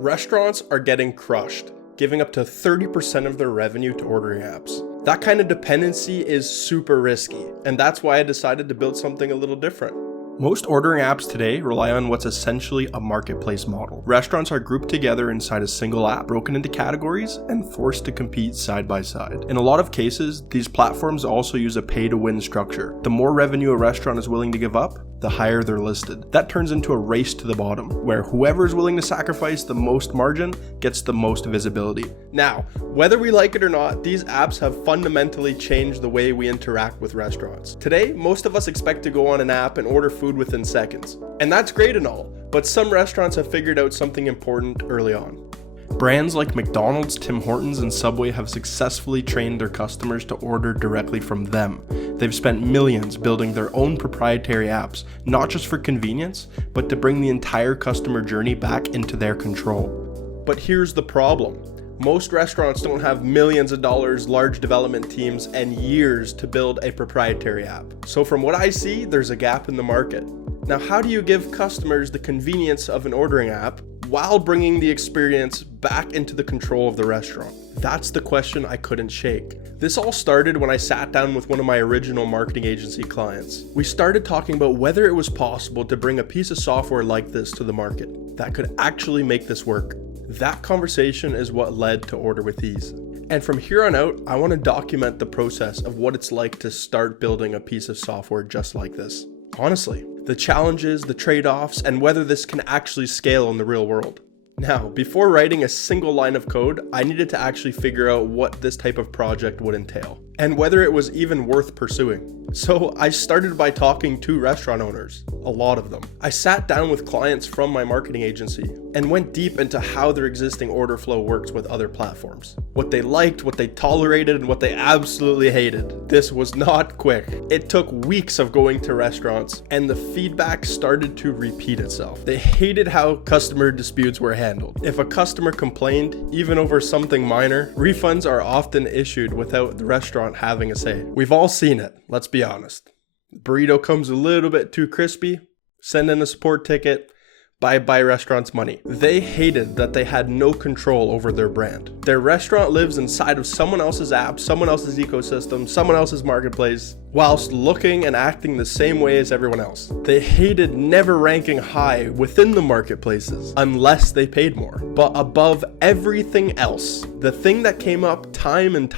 Restaurants are getting crushed, giving up to 30% of their revenue to ordering apps. That kind of dependency is super risky, and that's why I decided to build something a little different. Most ordering apps today rely on what's essentially a marketplace model. Restaurants are grouped together inside a single app, broken into categories, and forced to compete side by side. In a lot of cases, these platforms also use a pay-to-win structure. The more revenue a restaurant is willing to give up, the higher they're listed. That turns into a race to the bottom, where whoever is willing to sacrifice the most margin gets the most visibility. Now, whether we like it or not, these apps have fundamentally changed the way we interact with restaurants. Today, most of us expect to go on an app and order food within seconds. And that's great and all, but some restaurants have figured out something important early on. Brands like McDonald's, Tim Hortons, and Subway have successfully trained their customers to order directly from them. They've spent millions building their own proprietary apps, not just for convenience, but to bring the entire customer journey back into their control. But here's the problem. Most restaurants don't have millions of dollars, large development teams, and years to build a proprietary app. So from what I see, there's a gap in the market. Now, how do you give customers the convenience of an ordering app while bringing the experience back into the control of the restaurant? That's the question I couldn't shake. This all started when I sat down with one of my original marketing agency clients. We started talking about whether it was possible to bring a piece of software like this to the market that could actually make this work. That conversation is what led to OrderWithEase. And from here on out, I want to document the process of what it's like to start building a piece of software just like this. Honestly, the challenges, the trade-offs, and whether this can actually scale in the real world. Now, before writing a single line of code, I needed to actually figure out what this type of project would entail, and whether it was even worth pursuing. So I started by talking to restaurant owners, a lot of them. I sat down with clients from my marketing agency and went deep into how their existing order flow works with other platforms. What they liked, what they tolerated, and what they absolutely hated. This was not quick. It took weeks of going to restaurants, and the feedback started to repeat itself. They hated how customer disputes were handled. If a customer complained, even over something minor, refunds are often issued without the restaurant having a say. We've all seen it, let's be honest. The burrito comes a little bit too crispy, send in a support ticket, bye restaurant's money. They hated that they had no control over their brand. Their restaurant lives inside of someone else's app, someone else's ecosystem, someone else's marketplace, whilst looking and acting the same way as everyone else. They hated never ranking high within the marketplaces unless they paid more. But above everything else, the thing that came up time and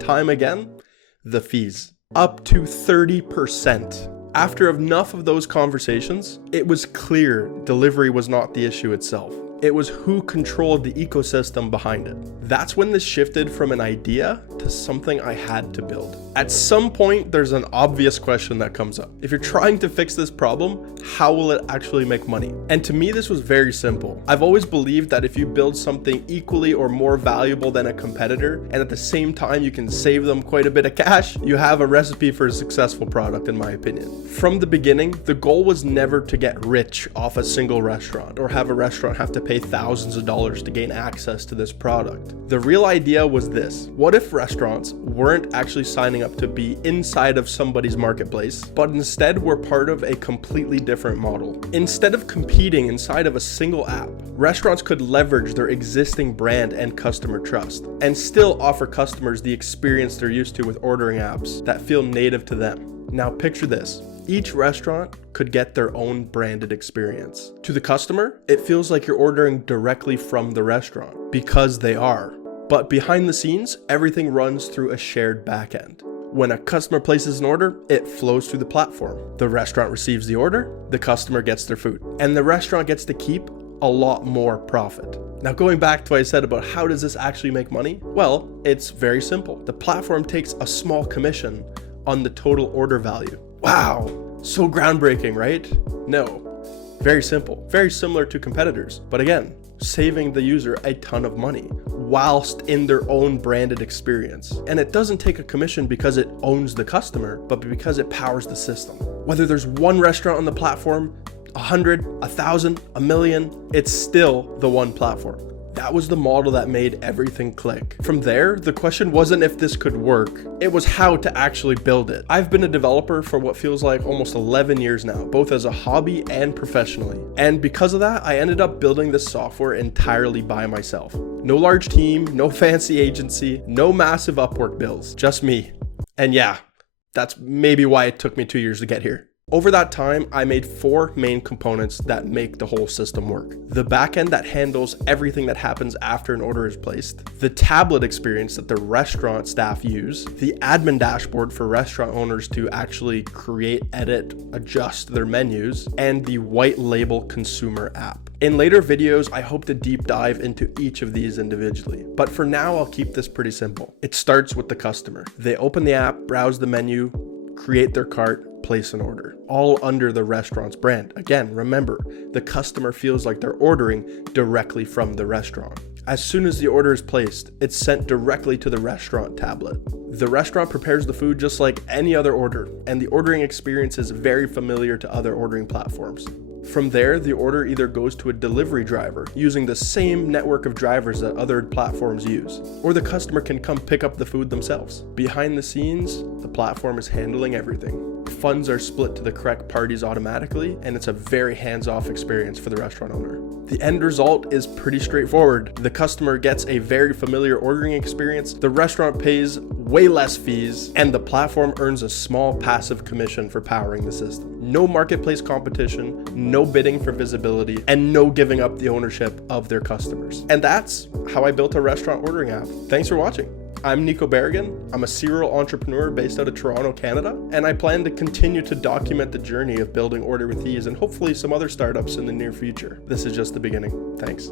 time again, the fees. Up to 30%. After enough of those conversations, it was clear delivery was not the issue itself. It was who controlled the ecosystem behind it. That's when this shifted from an idea to something I had to build. At some point, there's an obvious question that comes up. If you're trying to fix this problem, how will it actually make money? And to me, this was very simple. I've always believed that if you build something equally or more valuable than a competitor, and at the same time you can save them quite a bit of cash, you have a recipe for a successful product, in my opinion. From the beginning, the goal was never to get rich off a single restaurant or have a restaurant have to pay thousands of dollars to gain access to this product. The real idea was this: what if restaurants weren't actually signing up to be inside of somebody's marketplace, but instead were part of a completely different model? Instead of competing inside of a single app, restaurants could leverage their existing brand and customer trust and still offer customers the experience they're used to with ordering apps that feel native to them. Now picture this. Each restaurant could get their own branded experience. To the customer, it feels like you're ordering directly from the restaurant, because they are. But behind the scenes, everything runs through a shared backend. When a customer places an order, it flows through the platform. The restaurant receives the order, the customer gets their food, and the restaurant gets to keep a lot more profit. Now, going back to what I said about how does this actually make money? Well, it's very simple. The platform takes a small commission on the total order value. Wow, so groundbreaking, right? No, very simple, very similar to competitors, but again, saving the user a ton of money whilst in their own branded experience. And it doesn't take a commission because it owns the customer, but because it powers the system. Whether there's one restaurant on the platform, 100, 1,000, a million, it's still the one platform. That was the model that made everything click. From there, the question wasn't if this could work, it was how to actually build it. I've been a developer for what feels like almost 11 years now, both as a hobby and professionally. And because of that, I ended up building this software entirely by myself. No large team, no fancy agency, no massive Upwork bills, just me. And yeah, that's maybe why it took me 2 years to get here. Over that time, I made 4 main components that make the whole system work. The backend that handles everything that happens after an order is placed, the tablet experience that the restaurant staff use, the admin dashboard for restaurant owners to actually create, edit, adjust their menus, and the white label consumer app. In later videos, I hope to deep dive into each of these individually, but for now, I'll keep this pretty simple. It starts with the customer. They open the app, browse the menu, create their cart, place an order, all under the restaurant's brand. Again, remember, the customer feels like they're ordering directly from the restaurant. As soon as the order is placed, it's sent directly to the restaurant tablet. The restaurant prepares the food just like any other order, and the ordering experience is very familiar to other ordering platforms. From there, the order either goes to a delivery driver using the same network of drivers that other platforms use, or the customer can come pick up the food themselves. Behind the scenes, the platform is handling everything. Funds are split to the correct parties automatically, and it's a very hands-off experience for the restaurant owner. The end result is pretty straightforward. The customer gets a very familiar ordering experience, the restaurant pays way less fees, and the platform earns a small passive commission for powering the system. No marketplace competition, no bidding for visibility, and no giving up the ownership of their customers. And that's how I built a restaurant ordering app. Thanks for watching. I'm Nico Berrigan. I'm a serial entrepreneur based out of Toronto, Canada, and I plan to continue to document the journey of building OrderWithEase and hopefully some other startups in the near future. This is just the beginning. Thanks.